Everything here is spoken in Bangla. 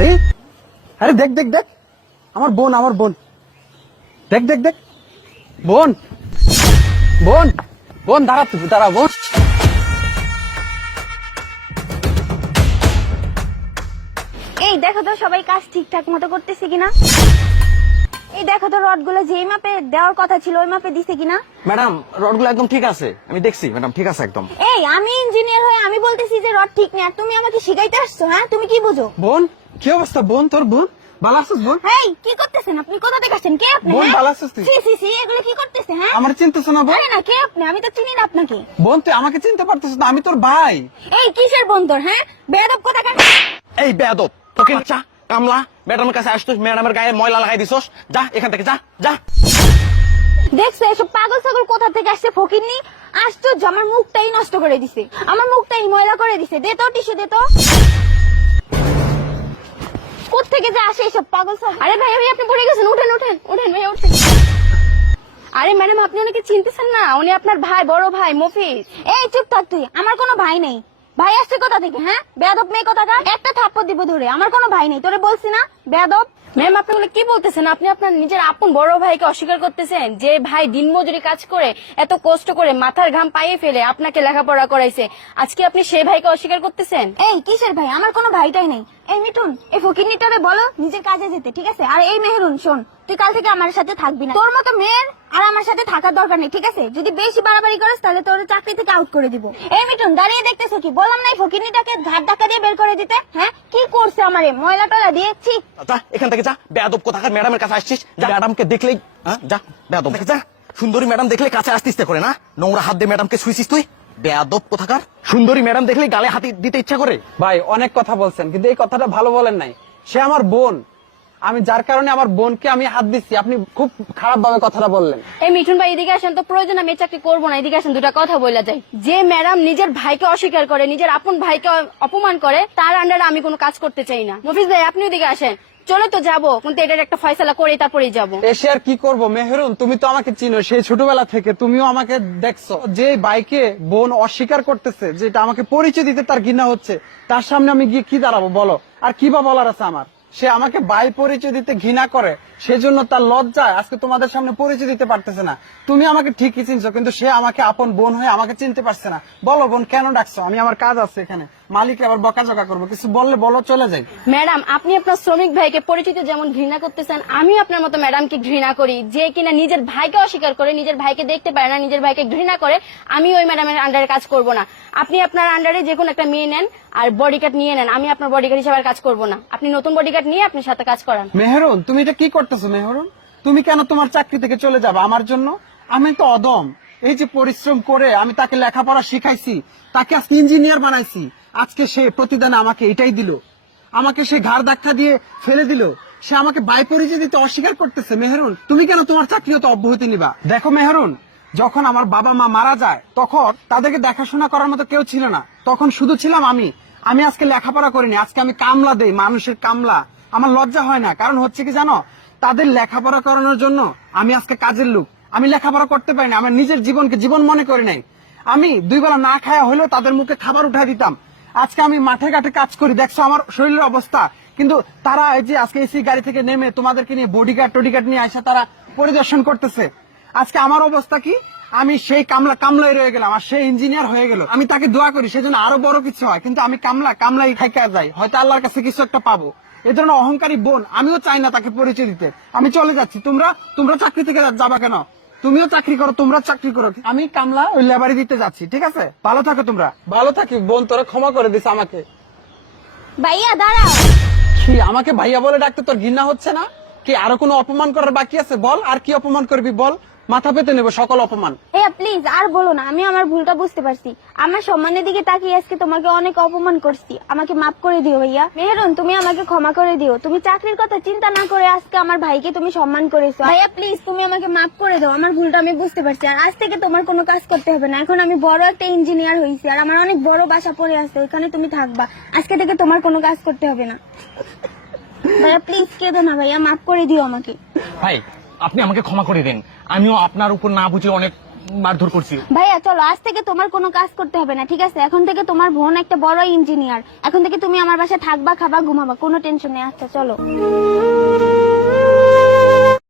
আরে আরে দেখ দেখ দেখ, আমার বোন, আমার বোন, দেখ দেখ দেখ, বোন বোন বোন, দাঁড়া তুই, দাঁড়া বোন। এই দেখো তো সবাই কাজ ঠিকঠাক মতো করতেছে কিনা। এই দেখো তো রড গুলো যেই মাপে দেওয়ার কথা ছিল ওই মাপে দিছে কিনা। ম্যাডাম রডগুলো একদম ঠিক আছে, আমি দেখছি ম্যাডাম, ঠিক আছে একদম। এই আমি ইঞ্জিনিয়ার হয়ে আমি বলতেছি যে রড ঠিক নেই আর তুমি আমাকে শিখাইতে আসছো? হ্যাঁ তুমি কি বুঝো? বোন কি অবস্থা বোন, তোর বোন ভালো আছিস বোন? এই কি করতেছেন আপনি? কোথা থেকে আসছেন? কে আপনি? বোন হ্যাঁ? ভালো আছিস তুই? সি সি সি এগুলো কি করতেছে? হ্যাঁ আমার চিনতেছ না বোন? আরে না, কে আপনি? আমি তো চিনি না আপনাকে। বোন তুই আমাকে চিনতে পারতেছিস না, আমি তোর ভাই। এই কিসের বন্দর? হ্যাঁ বেয়াদব কোথাকার। এই বেয়াদব তোকে বাচ্চা কামলা ম্যাডামের কাছে আসতো, ম্যাডামের গায়ে ময়লা লাগাই দিছস, যা এখান থেকে, যা যা। দেখছো এসব পাগল ছাগল কোথা থেকে আসছে ফকিরনি। আশ্চর্য, আমার মুখটাই নষ্ট করে দিছে, আমার মুখটাই ময়লা করে দিছে। দে তো টিস্যু দে তো। কোত্থেকে যে আসে এসব পাগল ছাগল। আরে ভাই ভাই আপনি পড়ে গেছেন, উঠেন উঠেন উঠেন ভাই উঠেন। আরে ম্যাডাম আপনি ওনাকে চিনতেছেন না? উনি আপনার ভাই, বড় ভাই মফিজ। এই চুপ থাক তুই, আমার কোনো ভাই নেই। ভাই আসছে কোথা থেকে? হ্যাঁ বেয়াদব মেয়ে কোথাকার। একটা থাপ্পড় দিব ধরে। আমার কোনো ভাই নেই, তোরে বলছি না বেয়াদব। ম্যাম আপনি ওগুলো কি বলতেছেন? আপনি আপনার নিজের আপন বড় ভাইকে অস্বীকার করতেছেন, যে ভাই দিনমজুরি কাজ করে এত কষ্ট করে মাথার ঘাম পায়ে ফেলে আপনাকে লেখাপড়া করাইছে, আজকে আপনি সেই ভাইকে অস্বীকার করতেছেন? এই কিসের ভাই? আমার কোনো ভাইটাই নেই। এই মিঠুন, এই ফকিরনিটারে বলো নিজের কাজে যেতে, ঠিক আছে? আর এই মেহরুন শোন, তুই কাল থেকে আমার সাথে থাকবি না। তোর মতো মেয়ের আর আমার সাথে থাকার দরকার নেই, ঠিক আছে? যদি বেশি বাড়াবাড়ি করিস তাহলে তোর চাকরি থেকে আউট করে দিব। এই মিঠুন দাঁড়িয়ে দেখতেছো কি? বললাম না এই ফকিরনিটাকে ঘাট ধাক্কা দিয়ে বের করে দিতে। হ্যাঁ কি করছে আমারে? ময়লা টলা দিয়েছি। যা এখান থেকে, যা বেয়াদব কোথাকার, ম্যাডামের কাছে আসছিস, যা। ম্যাডামকে দেখলেই যা বেয়াদব, যা। সুন্দরী ম্যাডাম দেখলে কাছে আসতে ইচ্ছা করে না? নোংরা হাত দিয়ে ম্যাডামকে ছুঁইছিস তুই, বেয়াদব কোথাকার। সুন্দরী ম্যাডাম দেখলে গালে হাত দিতে ইচ্ছা করে। ভাই অনেক কথা বলছেন কিন্তু এই কথাটা ভালো বলেন নাই। সে আমার বোন, আমি যার কারণে আমার বোনকে আমি হাত দিচ্ছি, আপনি খুব খারাপ ভাবে কথাটা বললেন। এই মিঠুন ভাই এদিকে আসেন তো, প্রয়োজন আমি এই চাকরি করবো না, এদিকে আসেন, দুটা কথা বলা যায়। যে ম্যাডাম নিজের ভাইকে অস্বীকার করে, নিজের আপন ভাইকে অপমান করে, তার আন্ডারে আমি কোনো কাজ করতে চাই না। মফিজ ভাই আপনি ওদিকে আসেন। চলে তো যাবো, কিন্তু এটার একটা ফয়সালা করে তারপরেই যাবো। এসে আর কি করবো মেহেরুন, তুমি তো আমাকে চিনো সেই ছোটবেলা থেকে, তুমিও আমাকে দেখছো। যে বাইকে বোন অস্বীকার করতেছে, যেটা আমাকে পরিচয় দিতে তার ঘৃণা হচ্ছে, তার সামনে আমি গিয়ে কি দাঁড়াবো বলো? আর কি বা বলার আছে আমার? সে আমাকে ভাই পরিচয় দিতে ঘৃণা করে, সেজন্য তার লজ্জায় আজকে তোমাদের সামনে পরিচয় দিতে পারতেছে না। তুমি আমাকে ঠিকই চিনছো কিন্তু সে আমাকে আপন বোন হয়ে আমাকে চিনতে পারছে না। বলো বোন কেন ডাকছো? আমি আমার কাজ আছে এখানে, মালিককে আবার বকাঝকা করবো, কিছু বললে বলো, চলে যাই। ম্যাডাম আপনি আপনার শ্রমিক ভাইকে পরিচিত যেমন ঘৃণা করতেছেন, আমিও আপনার মতো ম্যাডামকে ঘৃণা করি, যে কিনা নিজের ভাইকে অস্বীকার করে, নিজের ভাইকে দেখতে পারে না, নিজের ভাইকে ঘৃণা করে। আমি ওই ম্যাডামের আন্ডারে কাজ করব না। আপনি আপনার আন্ডারে যে কোনো একটা মেয়ে নেন আর বডিগার্ড নিয়ে নেন, আমি আপনার বডিগার্ড হিসেবে আর কাজ করব না। আপনি নতুন বডিগার্ড নিয়ে আপনার সাথে কাজ করান। মেহেরুন তুমি এটা কি করতেছো? মেহেরুন তুমি কেন তোমার চাকরি থেকে চলে যাবে আমার জন্য? আমি তো অদম, এই যে পরিশ্রম করে আমি তাকে লেখাপড়া শিখাইছি, তাকে আজকে ইঞ্জিনিয়ার বানাইছি, আজকে সে প্রতিদানে আমাকে এটাই দিল, আমাকে সে ঘাড় ধাক্কা দিয়ে ফেলে দিল, সে আমাকে বাই পরিচয় দিতে অস্বীকার করতেছে। মেহেরুন তুমি কেন তোমার চাকরিও তো অব্যাহতি নিবা? দেখো মেহেরুন, যখন আমার বাবা মা মারা যায় তখন তাদেরকে দেখাশোনা করার মতো কেউ ছিল না, তখন শুধু ছিলাম আমি। আমি আজকে লেখাপড়া করিনি, আজকে আমি কামলা দেই, মানুষের কামলা। আমার লজ্জা হয় না, কারণ হচ্ছে কি জানো, তাদের লেখাপড়া করানোর জন্য আমি আজকে কাজের লোক। আমি লেখাপড়া করতে পারি না, আমার নিজের জীবনকে জীবন মনে করি নাই। আমি দুই বেলা না খাওয়া হলেও তাদের মুখে খাবার উঠাই দিতাম। আজকে আমি মাঠে ঘাটে কাজ করি, দেখছো আমার শরীরের অবস্থা, কিন্তু তারা এই যে আজকে এসি গাড়ি থেকে নেমে তোমাদেরকে নিয়ে বডিগার্ড টডিগার্ড নিয়ে আসে, তারা পরিদর্শন করতেছে। আজকে আমার অবস্থা কি? আমি সেই কামলাই রয়ে গেলাম, আর সেই ইঞ্জিনিয়ার হয়ে গেল। আমি তাকে দোয়া করি সেজন্য আরো বড় কিছু হয়, কিন্তু আমি কামলাই থাইকা যাই, হয়তো আল্লাহর কাছে কিছু একটা পাবো। এ ধরনের অহংকারী বোন আমিও চাই না তাকে পরিচয় দিতে। আমি চলে যাচ্ছি। তোমরা চাকরি থেকে যাবা কেন? তুমিও চাকরি করো, তোমরা চাকরি করো, আমি কামলা ওই লেবারি দিতে যাচ্ছি, ঠিক আছে? ভালো থাকো তোমরা। ভালো থাকি বোন, তোরা ক্ষমা করে দিস আমাকে। ভাইয়া দাঁড়াও। কি আমাকে ভাইয়া বলে ডাকতে তোর ঘৃণা হচ্ছে না? কি আরো কোনো অপমান করার বাকি আছে? বল, আর কি অপমান করবি বল, মাথা পেতে নেবো সকল অপমান। ভাইয়া প্লিজ আর বলো না, আমি আমার ভুলটা বুঝতে পারছি। আমার সম্মানের দিকে তাকিয়ে আজকে তোমাকে অনেক অপমান করছি, আমাকে মাফ করে দিও ভাইয়া। মেহেরুন তুমি আমাকে ক্ষমা করে দিও, তুমি চাকরির কথা চিন্তা না করে আজকে আমার ভাইকে তুমি সম্মান করেছো। ভাইয়া প্লিজ তুমি আমাকে মাফ করে দাও, আমার ভুলটা আমি বুঝতে পারছি। আর আজ থেকে তোমার কোনো কাজ করতে হবে না, এখন আমি বড় একটা ইঞ্জিনিয়ার হয়েছি, আর আমার অনেক বড় বাসা পড়ে আছে, ওইখানে তুমি থাকবা। আজকে থেকে তোমার কোনো কাজ করতে হবে না। ভাইয়া প্লিজ কেঁদো না ভাইয়া, মাফ করে দিও আমাকে। ভাই আপনি আমাকে ক্ষমা করে দিন, আমিও আপনার উপর না বুঝে অনেক মারধর করছি। ভাইয়া চলো, আজ থেকে তোমার কোনো কাজ করতে হবে না, ঠিক আছে? এখন থেকে তোমার বোন একটা বড় ইঞ্জিনিয়ার, এখন থেকে তুমি আমার বাসায় থাকবা, খাবা, ঘুমাবা, কোনো টেনশন নেই। আচ্ছা চলো।